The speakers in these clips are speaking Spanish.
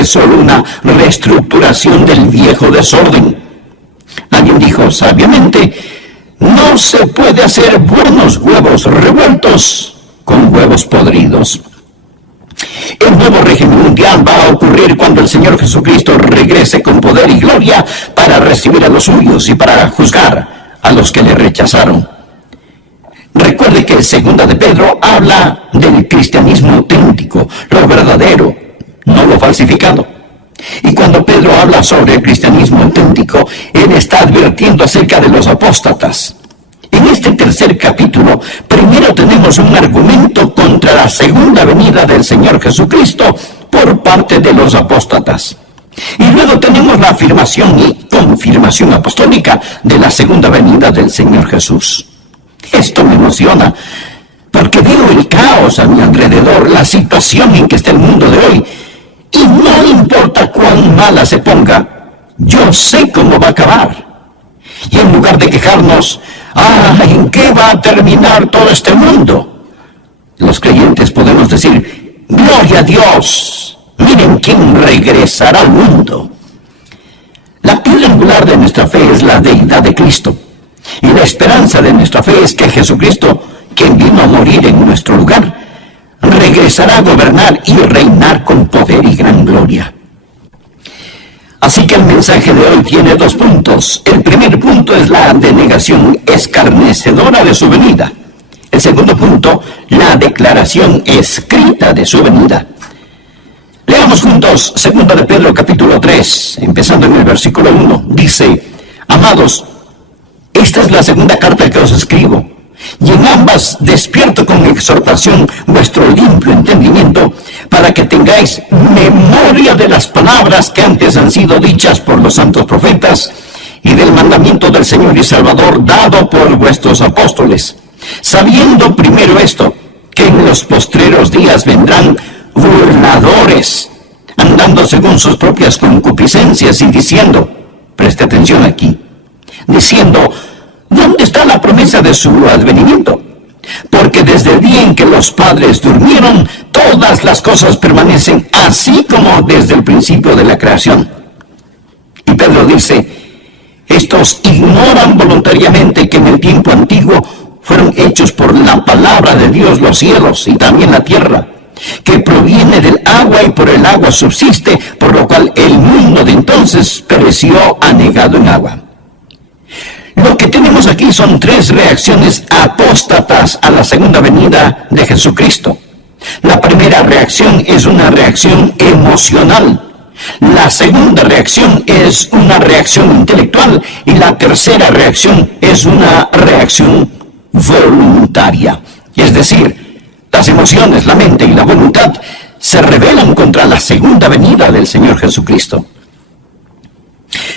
fue solo una reestructuración del viejo desorden. Alguien dijo sabiamente, no se puede hacer buenos huevos revueltos con huevos podridos. El nuevo régimen mundial va a ocurrir cuando el Señor Jesucristo regrese con poder y gloria para recibir a los suyos y para juzgar a los que le rechazaron. Recuerde que 2 de Pedro habla del cristianismo auténtico, lo verdadero, no lo falsificado. Y cuando Pedro habla sobre el cristianismo auténtico, él está advirtiendo acerca de los apóstatas. En este tercer capítulo, primero tenemos un argumento contra la segunda venida del Señor Jesucristo por parte de los apóstatas. Y luego tenemos la afirmación y confirmación apostólica de la segunda venida del Señor Jesús. Esto me emociona, porque veo el caos a mi alrededor, la situación en que está el mundo de hoy, y no importa cuán mala se ponga, yo sé cómo va a acabar. Y en lugar de quejarnos, ¿en qué va a terminar todo este mundo?, los creyentes podemos decir, gloria a Dios, miren quién regresará al mundo. La piedra angular de nuestra fe es la deidad de Cristo. Y la esperanza de nuestra fe es que Jesucristo, quien vino a morir en nuestro lugar, regresará a gobernar y reinar con poder y gran gloria. Así que el mensaje de hoy tiene 2 puntos. El primer punto es la denegación escarnecedora de su venida. El segundo punto, la declaración escrita de su venida. Leamos juntos 2 de Pedro capítulo 3, empezando en el versículo 1. Dice, amados, esta es la segunda carta que os escribo, y en ambas despierto con exhortación vuestro limpio entendimiento, para que tengáis memoria de las palabras que antes han sido dichas por los santos profetas, y del mandamiento del Señor y Salvador dado por vuestros apóstoles, sabiendo primero esto, que en los postreros días vendrán burladores, andando según sus propias concupiscencias y diciendo, preste atención aquí, diciendo, ¿dónde está la promesa de su advenimiento? Porque desde el día en que los padres durmieron, todas las cosas permanecen así como desde el principio de la creación. Y Pedro dice, estos ignoran voluntariamente que en el tiempo antiguo fueron hechos por la palabra de Dios los cielos y también la tierra, que proviene del agua y por el agua subsiste, por lo cual el mundo de entonces pereció anegado en agua. Lo que tenemos aquí son 3 reacciones apóstatas a la segunda venida de Jesucristo. La primera reacción es una reacción emocional. La segunda reacción es una reacción intelectual. Y la tercera reacción es una reacción voluntaria. Es decir, las emociones, la mente y la voluntad se rebelan contra la segunda venida del Señor Jesucristo.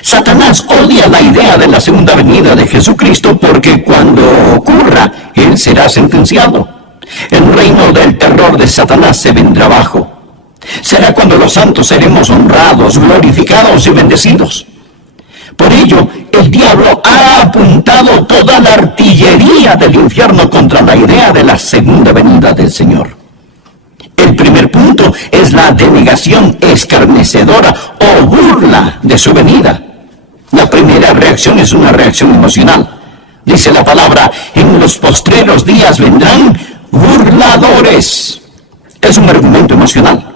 Satanás odia la idea de la segunda venida de Jesucristo porque cuando ocurra, él será sentenciado. El reino del terror de Satanás se vendrá abajo. Será cuando los santos seremos honrados, glorificados y bendecidos. Por ello, el diablo ha apuntado toda la artillería del infierno contra la idea de la segunda venida del Señor. El primer punto es la denegación escarnecedora o burla de su venida. La primera reacción es una reacción emocional. Dice la palabra, en los postreros días vendrán burladores. Es un argumento emocional.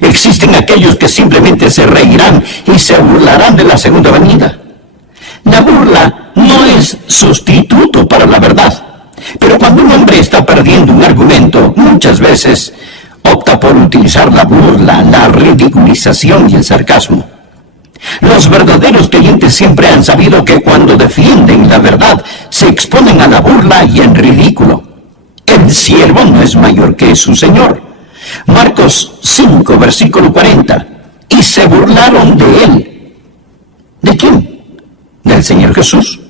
Existen aquellos que simplemente se reirán y se burlarán de la segunda venida. La burla no es sustituto para la verdad. Pero cuando un hombre está perdiendo un argumento, muchas veces opta por utilizar la burla, la ridiculización y el sarcasmo. Los verdaderos creyentes siempre han sabido que cuando defienden la verdad, se exponen a la burla y el ridículo. El siervo no es mayor que su Señor. Marcos 5, versículo 40. Y se burlaron de él. ¿De quién? Del Señor Jesús.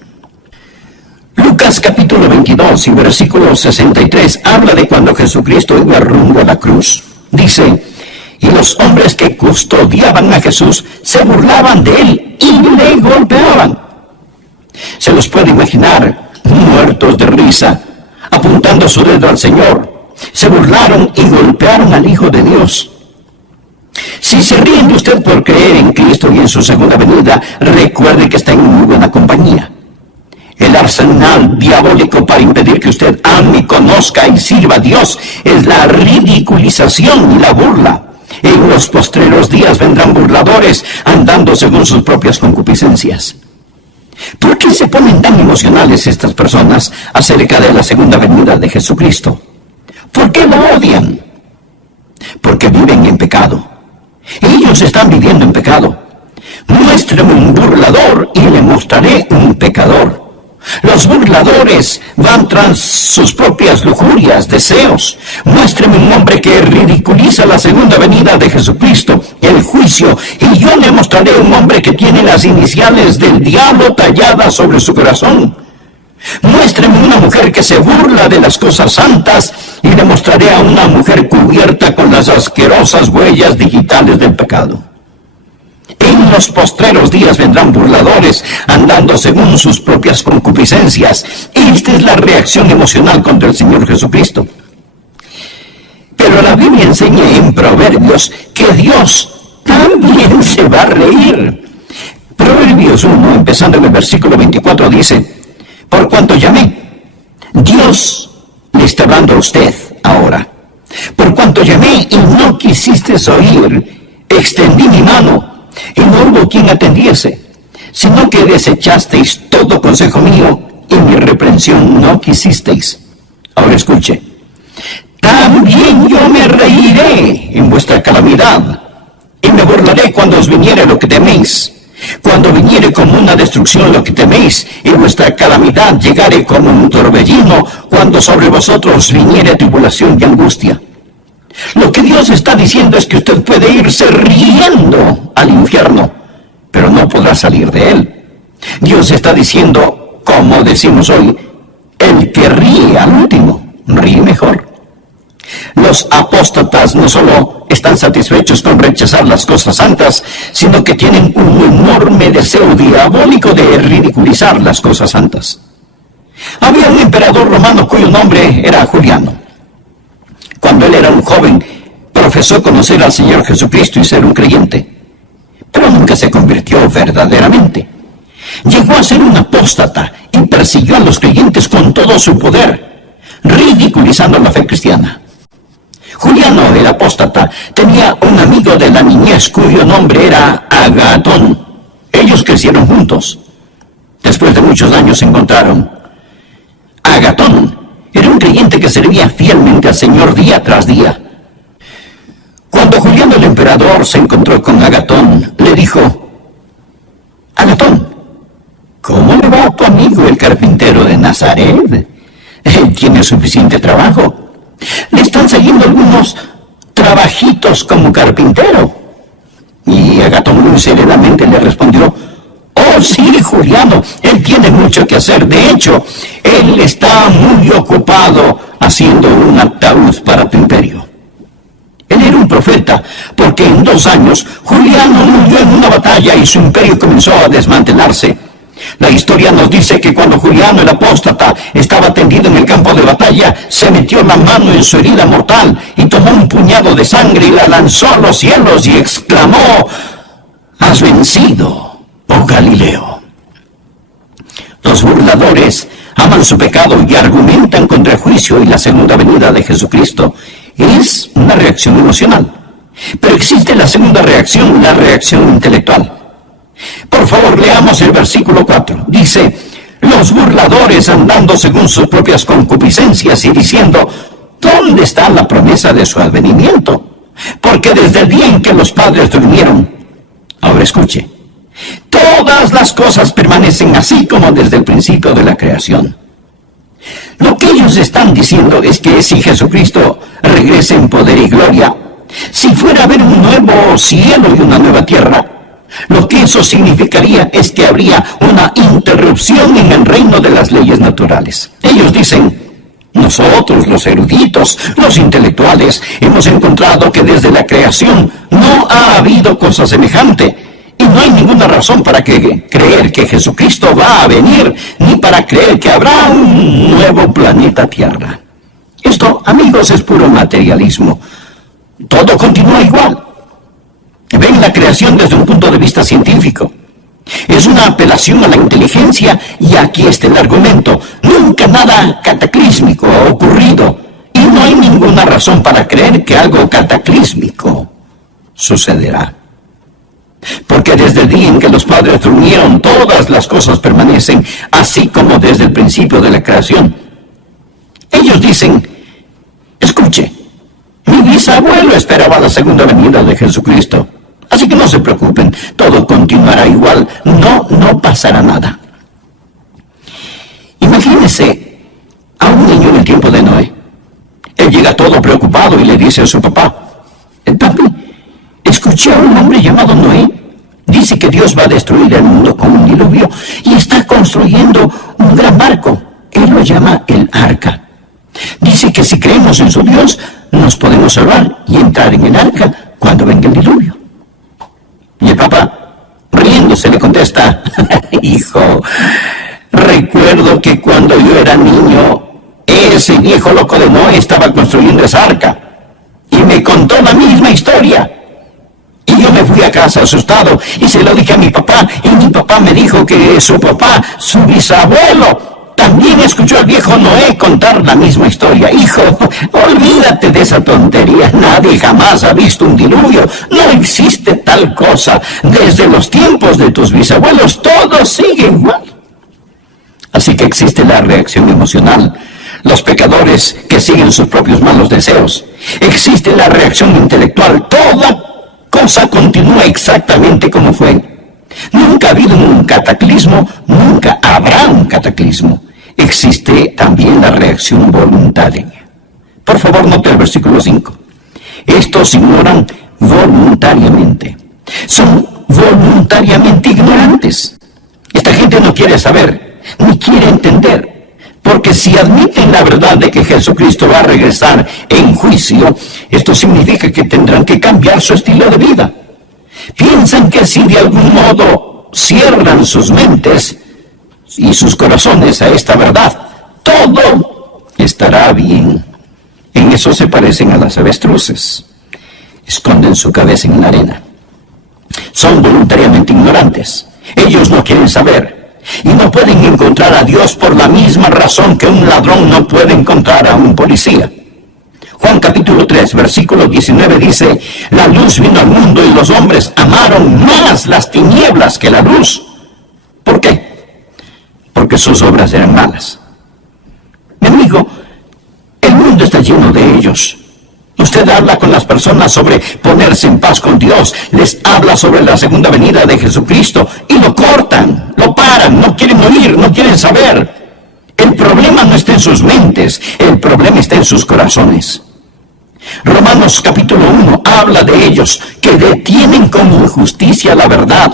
Lucas capítulo 22 y versículo 63 habla de cuando Jesucristo iba rumbo a la cruz. Dice, y los hombres que custodiaban a Jesús se burlaban de él y le golpeaban. Se los puede imaginar, muertos de risa, apuntando su dedo al Señor. Se burlaron y golpearon al Hijo de Dios. Si se ríen de usted por creer en Cristo y en su segunda venida, recuerde que está en muy buena compañía. El arsenal diabólico para impedir que usted ame, conozca y sirva a Dios es la ridiculización y la burla. En los postreros días vendrán burladores andando según sus propias concupiscencias. ¿Por qué se ponen tan emocionales estas personas acerca de la segunda venida de Jesucristo? ¿Por qué lo odian? Porque viven en pecado. Ellos están viviendo en pecado. Muéstreme un burlador y le mostraré un pecador. Los burladores van tras sus propias lujurias, deseos. Muéstreme un hombre que ridiculiza la segunda venida de Jesucristo, el juicio, y yo le mostraré un hombre que tiene las iniciales del diablo talladas sobre su corazón. Muéstreme una mujer que se burla de las cosas santas, y le mostraré a una mujer cubierta con las asquerosas huellas digitales del pecado. En los postreros días vendrán burladores, andando según sus propias concupiscencias. Esta es la reacción emocional contra el Señor Jesucristo. Pero la Biblia enseña en Proverbios que Dios también se va a reír. Proverbios 1, empezando en el versículo 24, dice: por cuanto llamé, Dios le está hablando a usted ahora. Por cuanto llamé y no quisiste oír, extendí mi mano y no hubo quien atendiese, sino que desechasteis todo consejo mío y mi reprensión no quisisteis. Ahora escuche: también yo me reiré en vuestra calamidad y me burlaré cuando os viniere lo que teméis. Cuando viniere como una destrucción lo que teméis, y vuestra calamidad llegare como un torbellino, cuando sobre vosotros viniere tribulación y angustia. Lo que Dios está diciendo es que usted puede irse riendo al infierno, pero no podrá salir de él. Dios está diciendo, como decimos hoy, el que ríe al último, ríe mejor. Los apóstatas no solo están satisfechos con rechazar las cosas santas, sino que tienen un enorme deseo diabólico de ridiculizar las cosas santas. Había un emperador romano cuyo nombre era Juliano. Cuando él era un joven, profesó conocer al Señor Jesucristo y ser un creyente, pero nunca se convirtió verdaderamente. Llegó a ser un apóstata y persiguió a los creyentes con todo su poder, ridiculizando la fe cristiana. Juliano, el apóstata, tenía un amigo de la niñez cuyo nombre era Agatón. Ellos crecieron juntos. Después de muchos años se encontraron. Agatón era un creyente que servía fielmente al Señor día tras día. Cuando Juliano el emperador se encontró con Agatón, le dijo: Agatón, ¿cómo le va a tu amigo el carpintero de Nazaret? Él tiene suficiente trabajo. Le están saliendo algunos trabajitos como carpintero. Y Agatón muy serenamente le respondió: oh sí, Juliano, él tiene mucho que hacer. De hecho, él está muy ocupado haciendo un ataúd para tu imperio. Él era un profeta, porque en 2 años Juliano murió en una batalla y su imperio comenzó a desmantelarse. La historia nos dice que cuando Juliano el apóstata estaba tendido en el campo de batalla, se metió la mano en su herida mortal y tomó un puñado de sangre y la lanzó a los cielos y exclamó: has vencido, oh Galileo. Los burladores aman su pecado y argumentan contra el juicio y la segunda venida de Jesucristo. Es una reacción emocional. Pero existe la segunda reacción, la reacción intelectual. Por favor, leamos el versículo 4. Dice: los burladores andando según sus propias concupiscencias y diciendo: ¿dónde está la promesa de su advenimiento? Porque desde el día en que los padres durmieron. Ahora escuche: todas las cosas permanecen así como desde el principio de la creación. Lo que ellos están diciendo es que si Jesucristo regresa en poder y gloria, si fuera a haber un nuevo cielo y una nueva tierra, lo que eso significaría es que habría una interrupción en el reino de las leyes naturales. Ellos dicen: nosotros, los eruditos, los intelectuales, hemos encontrado que desde la creación no ha habido cosa semejante, y no hay ninguna razón para creer que Jesucristo va a venir, ni para creer que habrá un nuevo planeta Tierra. Esto, amigos, es puro materialismo. Todo continúa igual. creación desde un punto de vista científico. Es una apelación a la inteligencia y aquí está el argumento. Nunca nada cataclísmico ha ocurrido y no hay ninguna razón para creer que algo cataclísmico sucederá. Porque desde el día en que los padres durmieron, todas las cosas permanecen, así como desde el principio de la creación. Ellos dicen, escuche, mi bisabuelo esperaba la segunda venida de Jesucristo. Así que no se preocupen, todo continuará igual, no pasará nada. Imagínense a un niño en el tiempo de Noé. Él llega todo preocupado y le dice a su papá, papi, escuché a un hombre llamado Noé. Dice que Dios va a destruir el mundo con un diluvio y está construyendo un gran barco. Él lo llama el arca. Dice que si creemos en su Dios, nos podemos salvar y entrar en el arca cuando venga el diluvio. Y el papá, riéndose, le contesta, hijo, recuerdo que cuando yo era niño, ese viejo loco de Noé estaba construyendo esa arca y me contó la misma historia. Y yo me fui a casa asustado y se lo dije a mi papá y mi papá me dijo que su papá, su bisabuelo, también escuchó al viejo Noé contar la misma historia. Hijo, olvídate de esa tontería. Nadie jamás ha visto un diluvio. No existe tal cosa. Desde los tiempos de tus bisabuelos todo sigue igual. Así que existe la reacción emocional. Los pecadores que siguen sus propios malos deseos. Existe la reacción intelectual. Toda cosa continúa exactamente como fue. Nunca ha habido un cataclismo, nunca habrá un cataclismo. Existe también la reacción voluntaria. Por favor, note el versículo 5. Estos ignoran voluntariamente. Son voluntariamente ignorantes. Esta gente no quiere saber, ni quiere entender. Porque si admiten la verdad de que Jesucristo va a regresar en juicio, esto significa que tendrán que cambiar su estilo de vida. Piensan que si de algún modo cierran sus mentes y sus corazones a esta verdad, todo estará bien. En eso se parecen a las avestruces. Esconden su cabeza en la arena. Son voluntariamente ignorantes. Ellos no quieren saber. Y no pueden encontrar a Dios por la misma razón que un ladrón no puede encontrar a un policía. Juan capítulo 3, versículo 19 dice, la luz vino al mundo y los hombres amaron más las tinieblas que la luz. ¿Por qué? Porque sus obras eran malas. Mi amigo, el mundo está lleno de ellos. Usted habla con las personas sobre ponerse en paz con Dios, les habla sobre la segunda venida de Jesucristo y lo cortan, lo paran, no quieren oír, no quieren saber. El problema no está en sus mentes, el problema está en sus corazones. Romanos capítulo 1 habla de ellos que detienen con injusticia la verdad.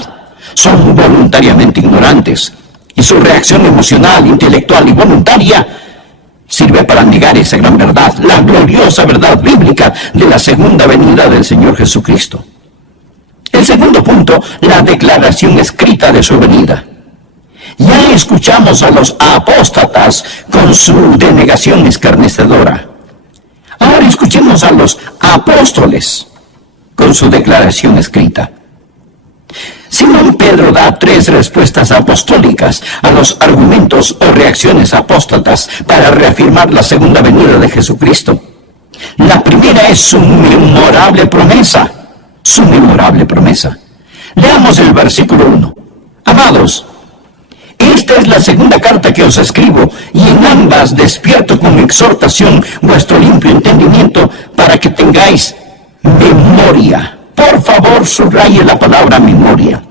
Son voluntariamente ignorantes y su reacción emocional, intelectual y voluntaria sirve para negar esa gran verdad, la gloriosa verdad bíblica de la segunda venida del Señor Jesucristo. El segundo punto, la declaración escrita de su venida. Ya escuchamos a los apóstatas con su denegación escarnecedora. Ahora escuchemos a los apóstoles con su declaración escrita. Simón Pedro da 3 respuestas apostólicas a los argumentos o reacciones apóstatas para reafirmar la segunda venida de Jesucristo. La primera es su memorable promesa. Su memorable promesa. Leamos el versículo 1. Amados, esta es la segunda carta que os escribo, y en ambas despierto con exhortación vuestro limpio entendimiento para que tengáis memoria. Por favor, subraye la palabra memoria.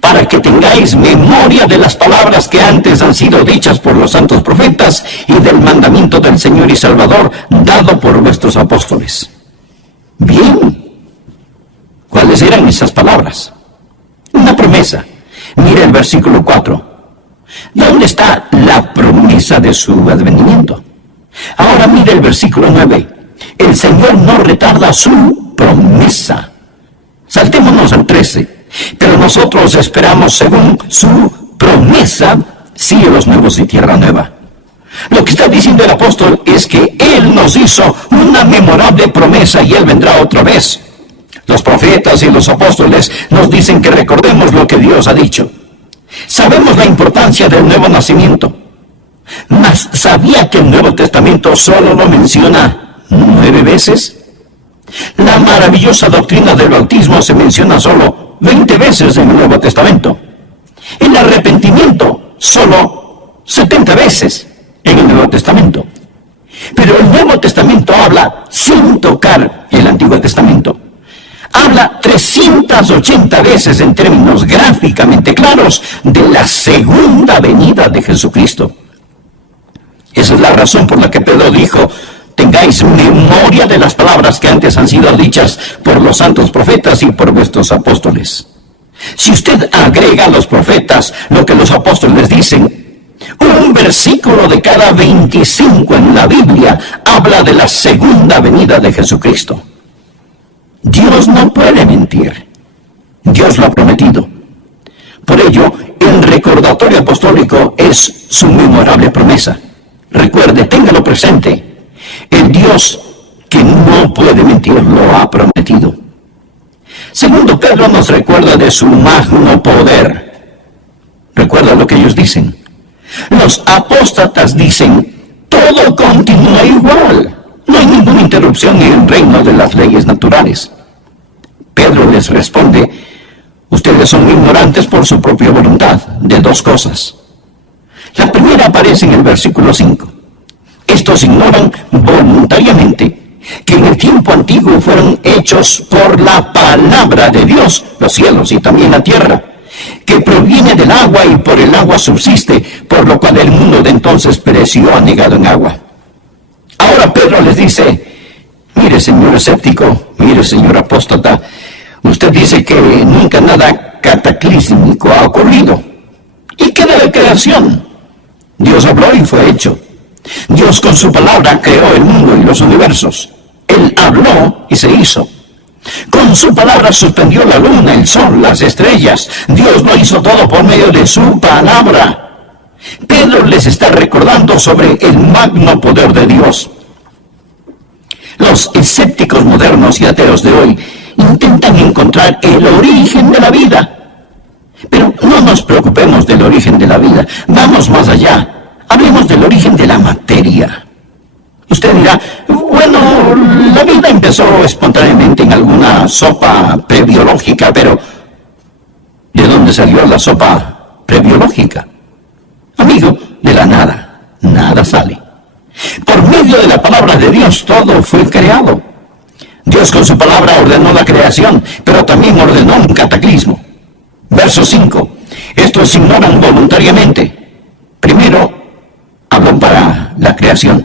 Para que tengáis memoria de las palabras que antes han sido dichas por los santos profetas y del mandamiento del Señor y Salvador dado por vuestros apóstoles. Bien. ¿Cuáles eran esas palabras? Una promesa. Mira el versículo 4. ¿Dónde está la promesa de su advenimiento? Ahora mira el versículo 9. El Señor no retarda su promesa. Saltémonos al 13. Pero nosotros esperamos según su promesa cielos nuevos y tierra nueva. Lo que está diciendo el apóstol es que Él nos hizo una memorable promesa y Él vendrá otra vez. Los profetas y los apóstoles nos dicen que recordemos lo que Dios ha dicho. Sabemos la importancia del nuevo nacimiento. Mas, ¿sabía que el Nuevo Testamento solo lo menciona 9 veces? La maravillosa doctrina del bautismo se menciona solo 20 veces en el Nuevo Testamento. El arrepentimiento solo 70 veces en el Nuevo Testamento. Pero el Nuevo Testamento habla sin tocar el Antiguo Testamento. Habla 380 veces en términos gráficamente claros de la segunda venida de Jesucristo. Esa es la razón por la que Pedro dijo: tengáis memoria de las palabras que antes han sido dichas por los santos profetas y por vuestros apóstoles. Si usted agrega a los profetas lo que los apóstoles dicen, un versículo de cada 25 en la Biblia habla de la segunda venida de Jesucristo. Dios no puede mentir. Dios lo ha prometido. Por ello, el recordatorio apostólico es su memorable promesa. Recuerde, téngalo presente. El Dios que no puede mentir lo ha prometido. Segundo, Pedro nos recuerda de su magno poder. Recuerda lo que ellos dicen. Los apóstatas dicen: todo continúa igual. No hay ninguna interrupción en el reino de las leyes naturales. Pedro les responde: ustedes son ignorantes por su propia voluntad de dos cosas. La primera aparece en el versículo 5. Estos ignoran voluntariamente que en el tiempo antiguo fueron hechos por la palabra de Dios los cielos y también la tierra, que proviene del agua y por el agua subsiste, por lo cual el mundo de entonces pereció anegado en agua. Ahora Pedro les dice: mire, señor escéptico, mire, señor apóstata, usted dice que nunca nada cataclísmico ha ocurrido. ¿Y qué de la creación? Dios habló y fue hecho. Dios con su palabra creó el mundo y los universos. Él habló y se hizo. Con su palabra suspendió la luna, el sol, las estrellas. Dios lo hizo todo por medio de su palabra. Pedro les está recordando sobre el magno poder de Dios. Los escépticos modernos y ateos de hoy intentan encontrar el origen de la vida. Pero no nos preocupemos del origen de la vida. Vamos más allá. Hablemos del origen de la materia. Usted dirá: bueno, la vida empezó espontáneamente en alguna sopa prebiológica, pero ¿de dónde salió la sopa prebiológica? Amigo, de la nada. Nada sale. Por medio de la palabra de Dios todo fue creado. Dios con su palabra ordenó la creación, pero también ordenó un cataclismo. Verso 5. Estos ignoran voluntariamente. Primero, habló para la creación.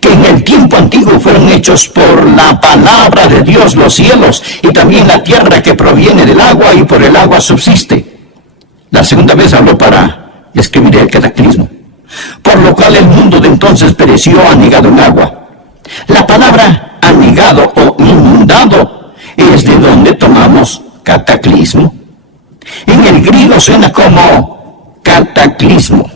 Que en el tiempo antiguo fueron hechos por la palabra de Dios los cielos y también la tierra que proviene del agua y por el agua subsiste. La segunda vez habló para describir el cataclismo. Por lo cual el mundo de entonces pereció anegado en agua. La palabra anegado o inundado es de donde tomamos cataclismo. En el griego suena como cataclismo.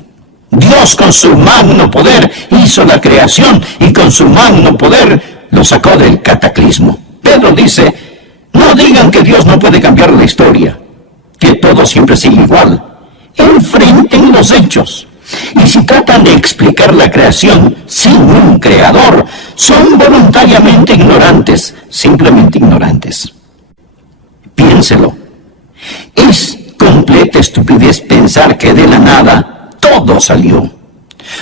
Dios con su magno poder hizo la creación y con su magno poder lo sacó del cataclismo. Pedro dice: no digan que Dios no puede cambiar la historia, que todo siempre sigue igual. Enfrenten los hechos. Y si tratan de explicar la creación sin un creador, son voluntariamente ignorantes, simplemente ignorantes. Piénselo. Es completa estupidez pensar que de la nada todo salió.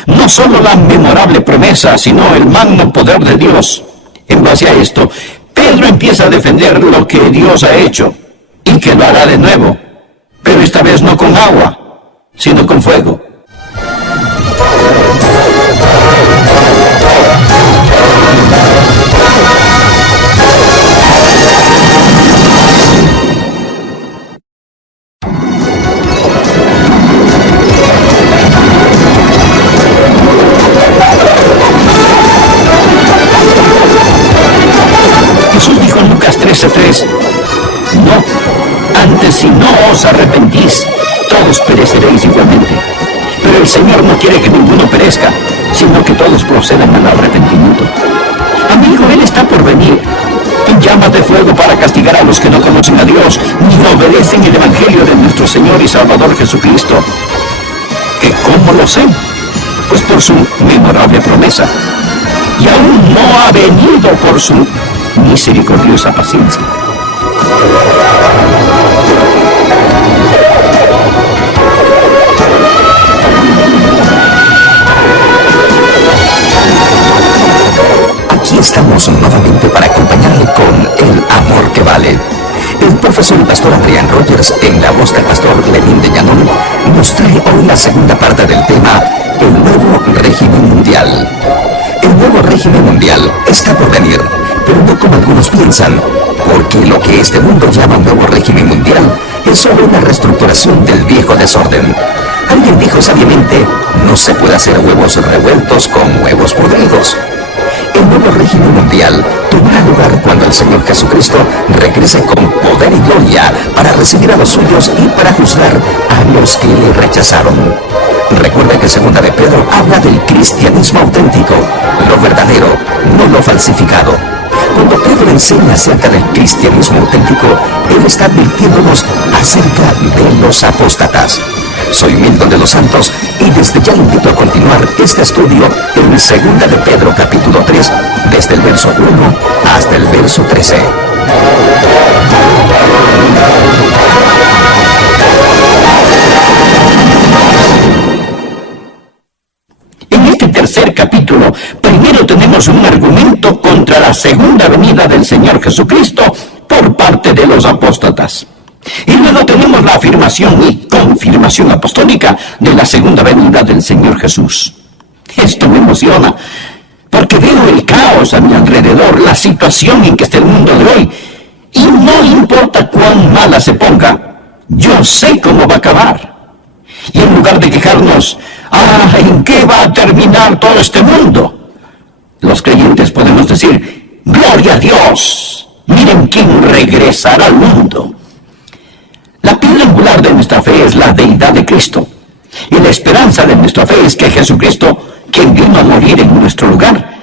No solo la memorable promesa, sino el magno poder de Dios. En base a esto, Pedro empieza a defender lo que Dios ha hecho y que lo hará de nuevo, pero esta vez no con agua, sino con fuego. Jesús dijo en Lucas 13:3: no, antes si no os arrepentís, todos pereceréis igualmente. Pero el Señor no quiere que ninguno perezca, sino que todos procedan al arrepentimiento. Amigo, Él está por venir. llamas de fuego para castigar a los que no conocen a Dios ni obedecen el Evangelio de nuestro Señor y Salvador Jesucristo. ¿Que cómo lo sé? Pues por su memorable promesa. Y aún no ha venido por su misericordiosa paciencia. Aquí estamos nuevamente para acompañarle con El Amor que Vale. El profesor y pastor Adrián Rogers, en la voz del pastor Lenín de Llanón, nos trae hoy la segunda parte del tema El Nuevo Régimen Mundial. El nuevo régimen mundial está por venir, pero no como algunos piensan, porque lo que este mundo llama nuevo régimen mundial es solo una reestructuración del viejo desorden. Alguien dijo sabiamente, no se puede hacer huevos revueltos con huevos podridos. El nuevo régimen mundial tomará lugar cuando el Señor Jesucristo regrese con poder y gloria para recibir a los suyos y para juzgar a los que le rechazaron. Recuerda que segunda de Pedro habla del cristianismo auténtico, lo verdadero, no lo falsificado. Cuando Pedro enseña acerca del cristianismo auténtico, él está advirtiéndonos acerca de los apóstatas. Soy Milton de los Santos y desde ya invito a continuar este estudio en segunda de Pedro capítulo 3, desde el verso 1 hasta el verso 13. En este tercer capítulo, primero tenemos un argumento contra la segunda venida del Señor Jesucristo por parte de los apóstatas. Y luego tenemos la afirmación y confirmación apostólica de la segunda venida del Señor Jesús. Esto me emociona, porque veo el caos a mi alrededor, la situación en que está el mundo de hoy, y no importa cuán mala se ponga, yo sé cómo va a acabar. Y en lugar de quejarnos, ¿en qué va a terminar todo este mundo?, los creyentes podemos decir, ¡gloria a Dios! Miren quién regresará al mundo. La piedra angular de nuestra fe es la deidad de Cristo. Y la esperanza de nuestra fe es que Jesucristo, quien vino a morir en nuestro lugar,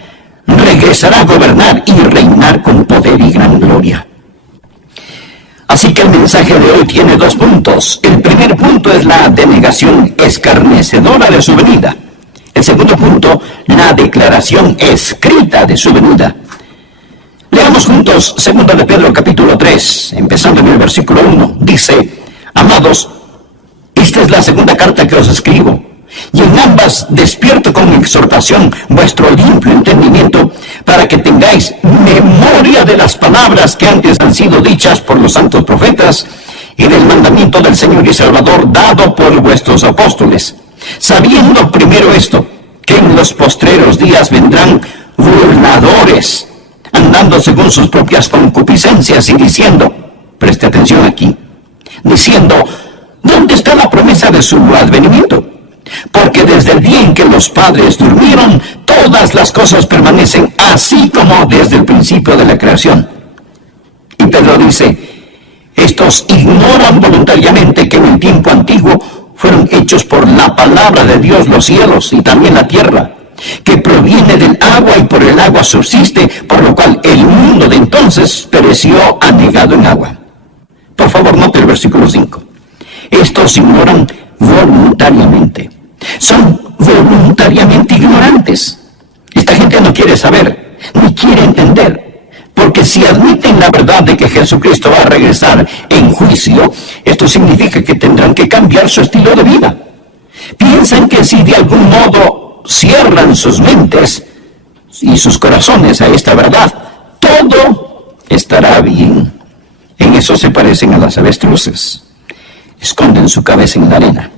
regresará a gobernar y reinar con poder y gran gloria. Así que el mensaje de hoy tiene dos puntos. El primer punto es la denegación escarnecedora de su venida. El segundo punto, la declaración escrita de su venida. Leamos juntos 2 de Pedro capítulo 3, empezando en el versículo 1. Dice, amados, esta es la segunda carta que os escribo, y en ambas despierto con exhortación vuestro limpio entendimiento, para que tengáis memoria de las palabras que antes han sido dichas por los santos profetas, y del mandamiento del Señor y Salvador dado por vuestros apóstoles, sabiendo primero esto, que en los postreros días vendrán burladores, andando según sus propias concupiscencias y diciendo, preste atención aquí, diciendo, ¿dónde está la promesa de su advenimiento? Porque desde el día en que los padres durmieron, todas las cosas permanecen así como desde el principio de la creación. Y Pedro dice, estos ignoran voluntariamente que en el tiempo antiguo fueron hechos por la palabra de Dios los cielos y también la tierra, que proviene del agua y por el agua subsiste, por lo cual el mundo de entonces pereció anegado en agua. Por favor, note el versículo 5. Estos ignoran voluntariamente. Son voluntariamente ignorantes. Esta gente no quiere saber, ni quiere entender, porque si admiten la verdad de que Jesucristo va a regresar en juicio, esto significa que tendrán que cambiar su estilo de vida. Piensan que si de algún modo cierran sus mentes y sus corazones a esta verdad, todo estará bien. En eso se parecen a las avestruces. Esconden su cabeza en la arena.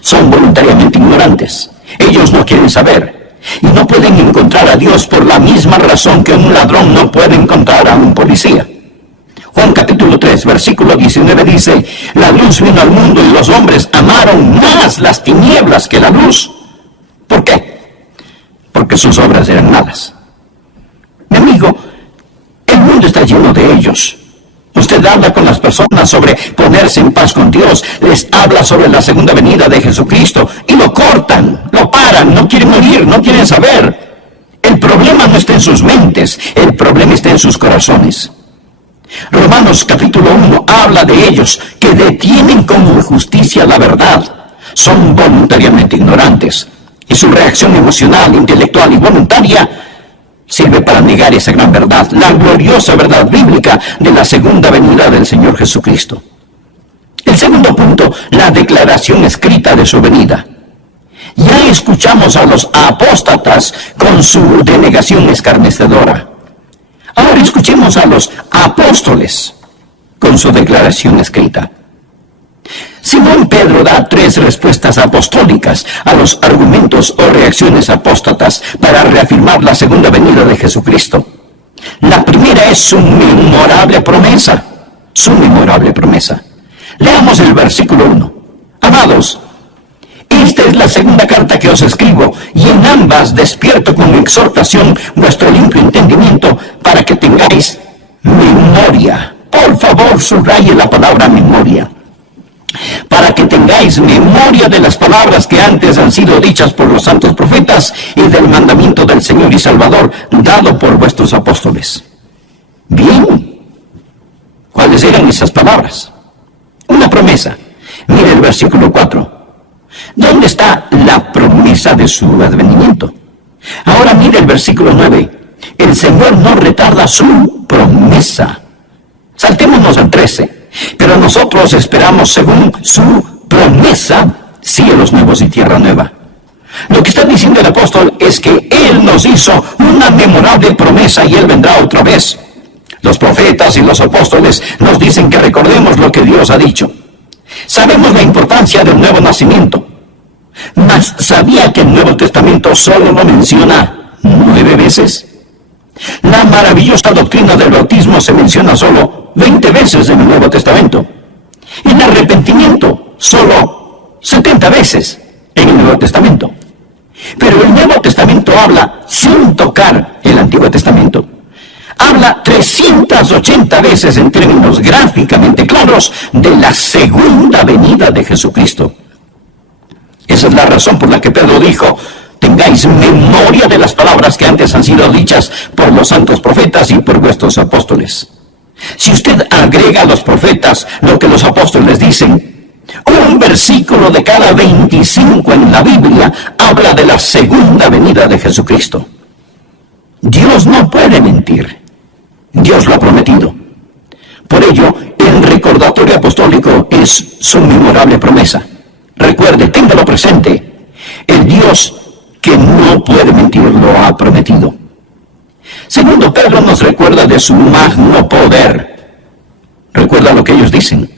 Son voluntariamente ignorantes. Ellos no quieren saber y no pueden encontrar a Dios por la misma razón que un ladrón no puede encontrar a un policía. Juan capítulo 3, versículo 19 dice, la luz vino al mundo y los hombres amaron más las tinieblas que la luz. ¿Por qué? Porque sus obras eran malas. Mi amigo, el mundo está lleno de ellos. Usted habla con las personas sobre ponerse en paz con Dios, les habla sobre la segunda venida de Jesucristo y lo cortan, lo paran, no quieren oír, no quieren saber. El problema no está en sus mentes, el problema está en sus corazones. Romanos capítulo 1 habla de ellos que detienen como injusticia la verdad. Son voluntariamente ignorantes y su reacción emocional, intelectual y voluntaria sirve para negar esa gran verdad, la gloriosa verdad bíblica de la segunda venida del Señor Jesucristo. El segundo punto, la declaración escrita de su venida. Ya escuchamos a los apóstatas con su denegación escarnecedora. Ahora escuchemos a los apóstoles con su declaración escrita. Simón Pedro da 3 respuestas apostólicas a los argumentos o reacciones apóstatas para reafirmar la segunda venida de Jesucristo. La primera es su memorable promesa. Su memorable promesa. Leamos el versículo 1. Amados, esta es la segunda carta que os escribo, y en ambas despierto con exhortación vuestro limpio entendimiento para que tengáis memoria. Por favor, subraye la palabra memoria. Para que tengáis memoria de las palabras que antes han sido dichas por los santos profetas y del mandamiento del Señor y Salvador dado por vuestros apóstoles. Bien, ¿cuáles eran esas palabras? Una promesa. Mire el versículo 4. ¿Dónde está la promesa de su advenimiento? Ahora mire el versículo 9. El Señor no retarda su promesa. Saltémonos al 13. Pero nosotros esperamos según su promesa cielos nuevos y tierra nueva. Lo que está diciendo el apóstol es que Él nos hizo una memorable promesa y Él vendrá otra vez. Los profetas y los apóstoles nos dicen que recordemos lo que Dios ha dicho. Sabemos la importancia del nuevo nacimiento, mas ¿sabía que el Nuevo Testamento solo lo menciona 9 veces? La maravillosa doctrina del bautismo se menciona solo 20 veces en el Nuevo Testamento. El arrepentimiento solo 70 veces en el Nuevo Testamento. Pero el Nuevo Testamento habla sin tocar el Antiguo Testamento. Habla 380 veces en términos gráficamente claros de la segunda venida de Jesucristo. Esa es la razón por la que Pedro dijo: tengáis memoria de las palabras que antes han sido dichas por los santos profetas y por vuestros apóstoles. Si usted agrega a los profetas lo que los apóstoles dicen, un versículo de cada 25 en la Biblia habla de la segunda venida de Jesucristo. Dios no puede mentir. Dios lo ha prometido. Por ello, el recordatorio apostólico es su memorable promesa. Recuerde, téngalo presente. El Dios que no puede mentir lo ha prometido. Segundo, Pedro nos recuerda de su magno poder. Recuerda lo que ellos dicen.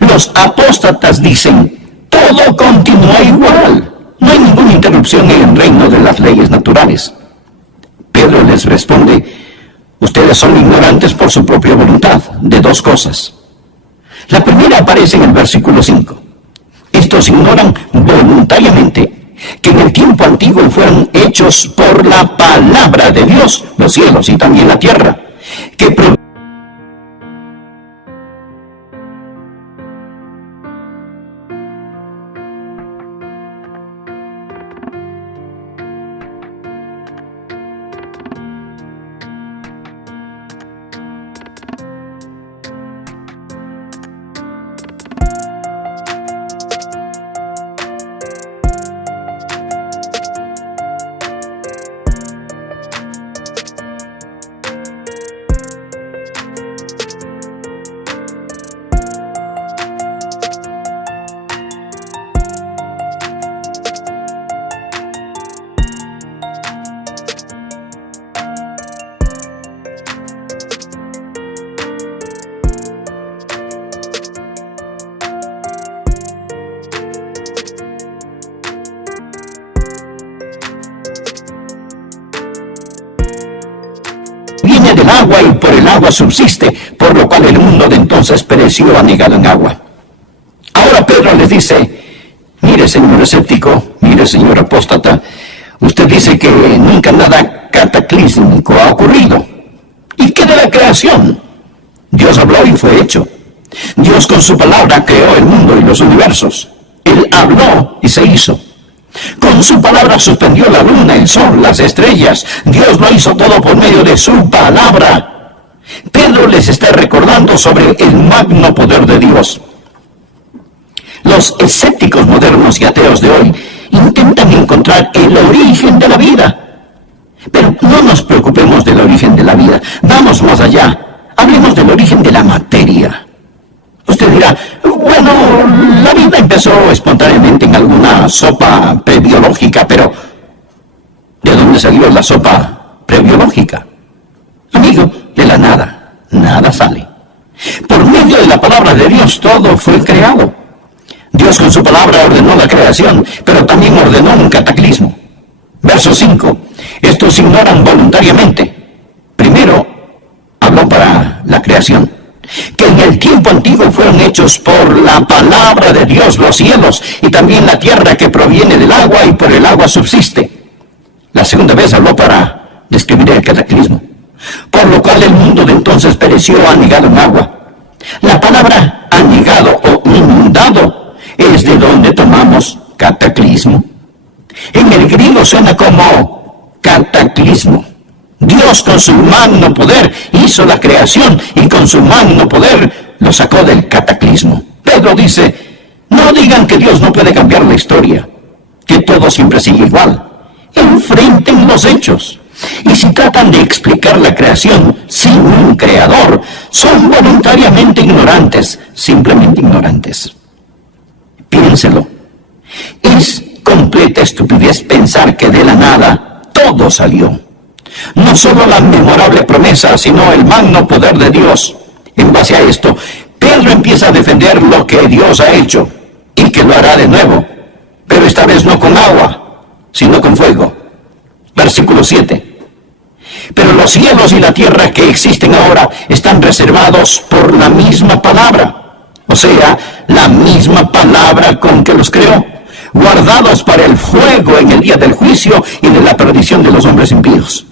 Los apóstatas dicen: todo continúa igual. No hay ninguna interrupción en el reino de las leyes naturales. Pedro les responde: ustedes son ignorantes por su propia voluntad de 2 cosas. La primera aparece en el versículo 5. Estos ignoran voluntariamente que en el tiempo antiguo fueron hechos por la palabra de Dios los cielos y también la tierra, que viene del agua y por el agua subsiste, por lo cual el mundo de entonces pereció anegado en agua. Ahora Pedro les dice: mire, señor escéptico, mire, señor apóstata, usted dice que nunca nada cataclísmico ha ocurrido. ¿Y qué de la creación? Dios habló y fue hecho. Dios con su palabra creó el mundo y los universos. Él habló y se hizo. Con Con su palabra suspendió la luna, el sol, las estrellas. Dios lo hizo todo por medio de su palabra. Pedro les está recordando sobre el magno poder de Dios. Los escépticos modernos y ateos de hoy intentan encontrar el origen de la vida. Pero no nos preocupemos del origen de la vida. Vamos más allá. Hablemos del origen de la materia. Usted dirá, bueno, la vida empezó espontáneamente en alguna sopa prebiológica, pero ¿de dónde salió la sopa prebiológica? Amigo, de la nada. Nada sale. Por medio de la palabra de Dios todo fue creado. Dios con su palabra ordenó la creación, pero también ordenó un cataclismo. Verso 5. Estos ignoran voluntariamente. Primero, habló para la creación, que en el tiempo antiguo fueron hechos por la palabra de Dios los cielos, y también la tierra que proviene del agua y por el agua subsiste. La segunda vez habló para describir el cataclismo, por lo cual el mundo de entonces pereció anegado en agua. La palabra anegado o inundado es de donde tomamos cataclismo. En el griego suena como cataclismo. Dios con su magno poder hizo la creación y con su magno poder lo sacó del cataclismo. Pedro dice, no digan que Dios no puede cambiar la historia, que todo siempre sigue igual. Enfrenten los hechos. Y si tratan de explicar la creación sin un creador, son voluntariamente ignorantes, simplemente ignorantes. Piénselo. Es completa estupidez pensar que de la nada todo salió. No solo la memorable promesa, sino el magno poder de Dios. En base a esto, Pedro empieza a defender lo que Dios ha hecho y que lo hará de nuevo, pero esta vez no con agua, sino con fuego. Versículo 7. Pero los cielos y la tierra que existen ahora están reservados por la misma palabra, o sea, la misma palabra con que los creó, guardados para el fuego en el día del juicio y de la perdición de los hombres impíos.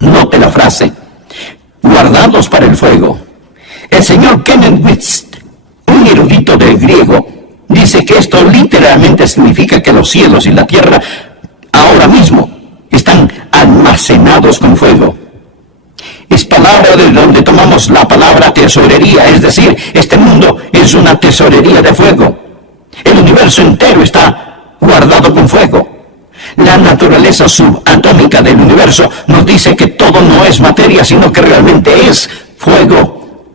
Note la frase, guardados para el fuego. El señor Kenneth Witz, un erudito del griego, dice que esto literalmente significa que los cielos y la tierra ahora mismo están almacenados con fuego. Es palabra de donde tomamos la palabra tesorería, es decir, este mundo es una tesorería de fuego. El universo entero está guardado con fuego. La naturaleza subatómica del universo nos dice que todo no es materia, sino que realmente es fuego.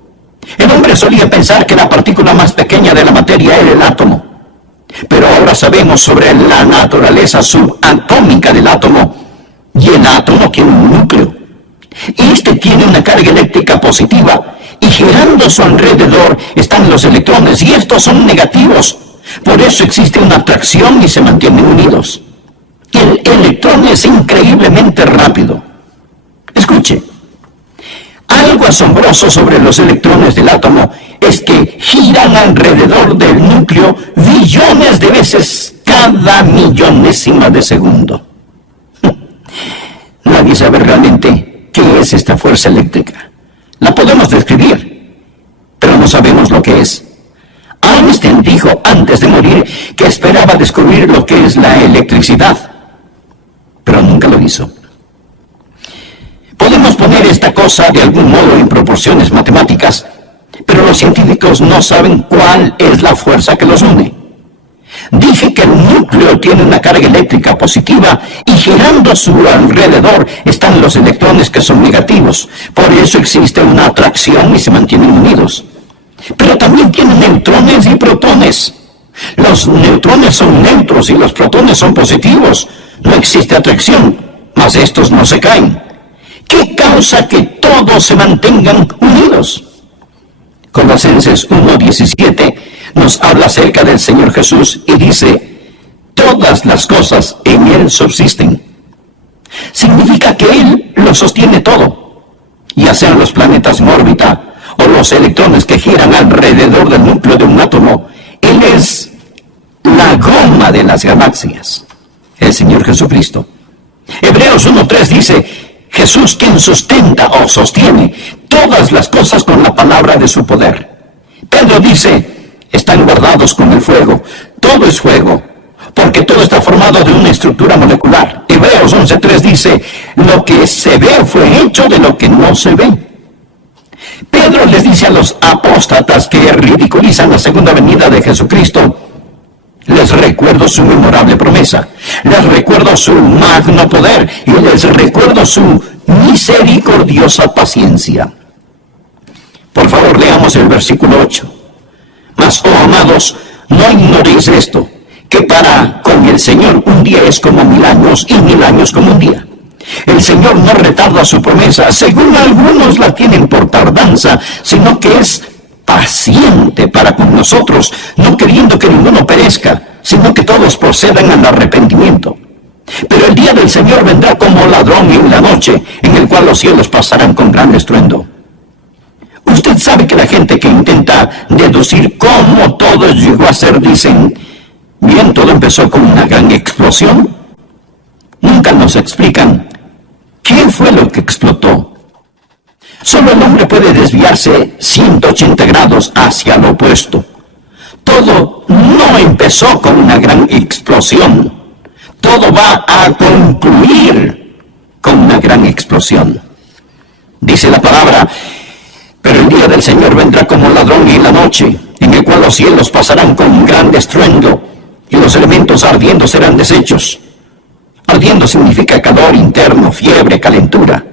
El hombre solía pensar que la partícula más pequeña de la materia era el átomo. Pero ahora sabemos sobre la naturaleza subatómica del átomo. Y el átomo tiene un núcleo. Este tiene una carga eléctrica positiva. Y girando a su alrededor están los electrones. Y estos son negativos. Por eso existe una atracción y se mantienen unidos. El electrón es increíblemente rápido. Escuche, algo asombroso sobre los electrones del átomo es que giran alrededor del núcleo billones de veces cada millonésima de segundo. Nadie sabe realmente qué es esta fuerza eléctrica. La podemos describir, pero no sabemos lo que es. Einstein dijo antes de morir que esperaba descubrir lo que es la electricidad, pero nunca lo hizo. Podemos poner esta cosa de algún modo en proporciones matemáticas, pero los científicos no saben cuál es la fuerza que los une. Dije que el núcleo tiene una carga eléctrica positiva y girando a su alrededor están los electrones que son negativos. Por eso existe una atracción y se mantienen unidos. Pero también tienen neutrones y protones. Los neutrones son neutros y los protones son positivos. No existe atracción, mas estos no se caen. ¿Qué causa que todos se mantengan unidos? Colosenses 1:17 nos habla acerca del Señor Jesús y dice, todas las cosas en Él subsisten. Significa que Él lo sostiene todo, ya sean los planetas en órbita o los electrones que giran alrededor del núcleo de un átomo. Él es la goma de las galaxias, el Señor Jesucristo. Hebreos 1:3 dice, Jesús quien sustenta o sostiene todas las cosas con la palabra de su poder. Pedro dice, están guardados con el fuego. Todo es fuego. porque todo está formado de una estructura molecular. Hebreos 11:3 dice, lo que se ve fue hecho de lo que no se ve. Pedro les dice a los apóstatas que ridiculizan la segunda venida de Jesucristo, les recuerdo su memorable promesa, les recuerdo su magno poder y les recuerdo su misericordiosa paciencia. Por favor, leamos el versículo 8. Mas, oh amados, no ignoréis esto, que para con el Señor un día es como 1000 años y 1000 años como un día. El Señor no retarda su promesa, según algunos la tienen por tardanza, sino que es paciente para con nosotros, no queriendo que ninguno perezca, sino que todos procedan al arrepentimiento. Pero el día del Señor vendrá como ladrón en la noche, en el cual los cielos pasarán con gran estruendo. Usted sabe que la gente que intenta deducir cómo todo llegó a ser, dicen, bien, todo empezó con una gran explosión. Nunca nos explican qué fue lo que explotó. Solo el hombre puede desviarse 180 grados hacia lo opuesto. Todo no empezó con una gran explosión. Todo va a concluir con una gran explosión. Dice la palabra, pero el día del Señor vendrá como ladrón en la noche, en el cual los cielos pasarán con gran estruendo, y los elementos ardiendo serán deshechos. Ardiendo significa calor interno, fiebre, calentura.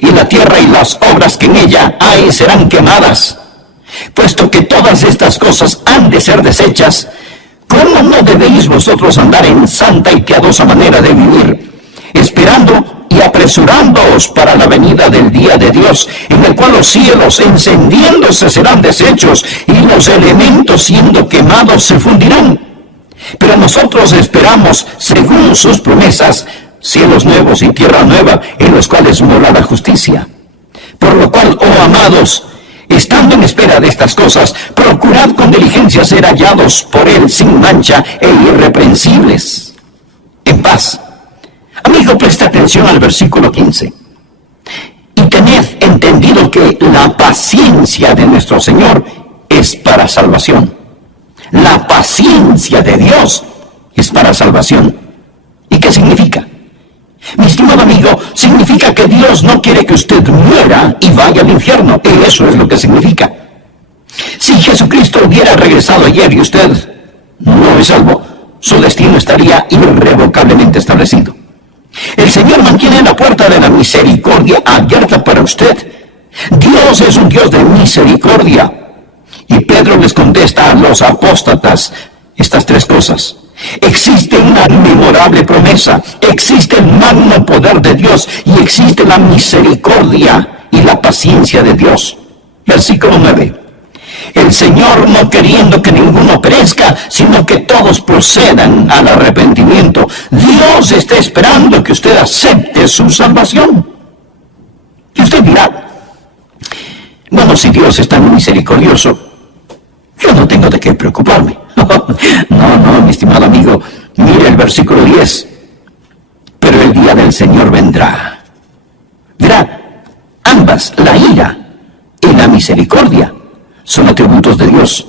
Y la tierra y las obras que en ella hay serán quemadas. Puesto que todas estas cosas han de ser deshechas, ¿cómo no debéis vosotros andar en santa y piadosa manera de vivir, esperando y apresurándoos para la venida del día de Dios, en el cual los cielos encendiéndose serán deshechos y los elementos siendo quemados se fundirán? Pero nosotros esperamos, según sus promesas, cielos nuevos y tierra nueva, en los cuales mora la justicia. Por lo cual, oh amados, estando en espera de estas cosas, procurad con diligencia ser hallados por Él sin mancha e irreprensibles, en paz. Amigo, presta atención al versículo 15. Y tened entendido que la paciencia de nuestro Señor es para salvación. La paciencia de Dios es para salvación. ¿Y qué significa? Mi estimado amigo, significa que Dios no quiere que usted muera y vaya al infierno. Eso es lo que significa. Si Jesucristo hubiera regresado ayer y usted no es salvo, su destino estaría irrevocablemente establecido. El Señor mantiene la puerta de la misericordia abierta para usted. Dios es un Dios de misericordia. Y Pedro les contesta a los apóstatas estas tres cosas. Existe una memorable promesa, existe el magno poder de Dios y existe la misericordia y la paciencia de Dios. Versículo 9. El Señor no queriendo que ninguno perezca, sino que todos procedan al arrepentimiento. Dios está esperando que usted acepte su salvación. Y usted dirá, bueno, si Dios es tan misericordioso, yo no tengo de qué preocuparme. No, mi estimado amigo, mire el versículo 10. Pero el día del Señor vendrá. Verá, ambas, la ira y la misericordia, son atributos de Dios.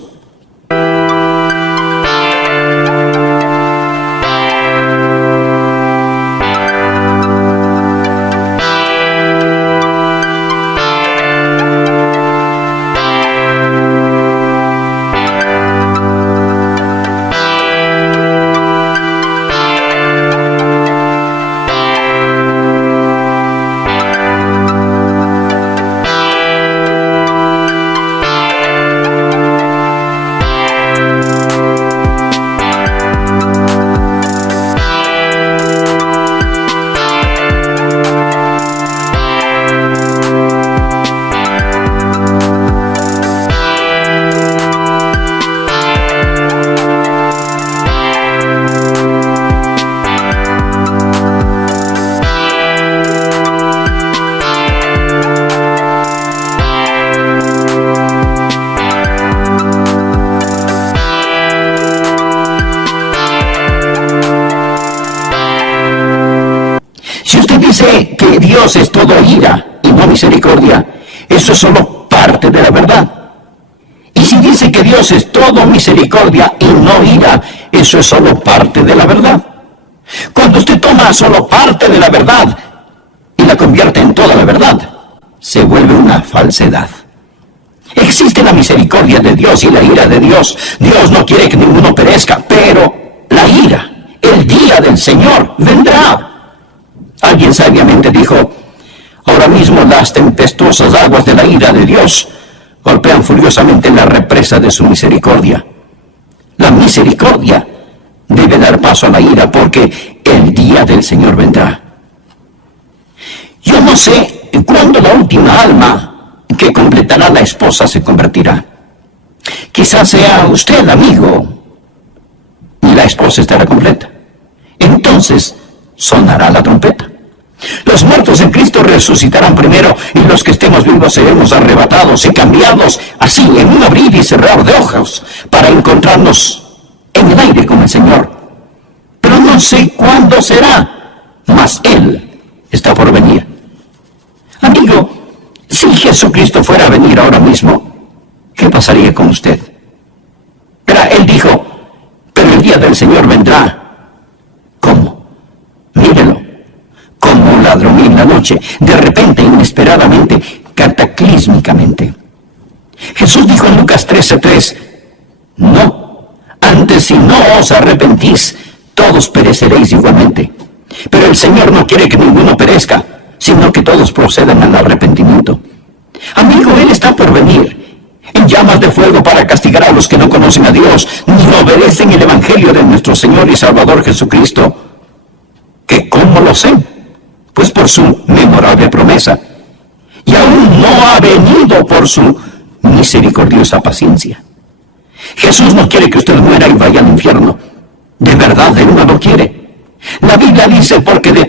Dice que Dios es todo ira y no misericordia. Eso es solo parte de la verdad. Y si dice que Dios es todo misericordia y no ira, eso es solo parte de la verdad. Cuando usted toma solo parte de la verdad y la convierte en toda la verdad, se vuelve una falsedad. Existe la misericordia de Dios y la ira de Dios. Dios no quiere que ninguno perezca, pero la ira, el día del Señor, vendrá. Alguien sabiamente dijo: ahora mismo las tempestuosas aguas de la ira de Dios golpean furiosamente la represa de su misericordia. La misericordia debe dar paso a la ira, porque el día del Señor vendrá. Yo no sé cuándo la última alma que completará la esposa se convertirá. Quizás sea usted, amigo, y la esposa estará completa. Entonces sonará la trompeta. Los muertos en Cristo resucitarán primero, y los que estemos vivos seremos arrebatados y cambiados, así en un abrir y cerrar de ojos, para encontrarnos en el aire con el Señor. Pero no sé cuándo será, mas Él está por venir. Amigo, si Jesucristo fuera a venir ahora mismo, ¿qué pasaría con usted? Él dijo: pero el día del Señor vendrá. ¿Cómo? Mírelo. Como un ladrón en la noche, de repente, inesperadamente, cataclísmicamente. Jesús dijo en Lucas 13:3: no, antes si no os arrepentís, todos pereceréis igualmente. Pero el Señor no quiere que ninguno perezca, sino que todos procedan al arrepentimiento. Amigo, Él está por venir en llamas de fuego para castigar a los que no conocen a Dios ni obedecen el Evangelio de nuestro Señor y Salvador Jesucristo. ¿Que cómo lo sé? Pues por su memorable promesa. Y aún no ha venido por su misericordiosa paciencia. Jesús no quiere que usted muera y vaya al infierno. De verdad, Él no lo quiere. La Biblia dice: porque de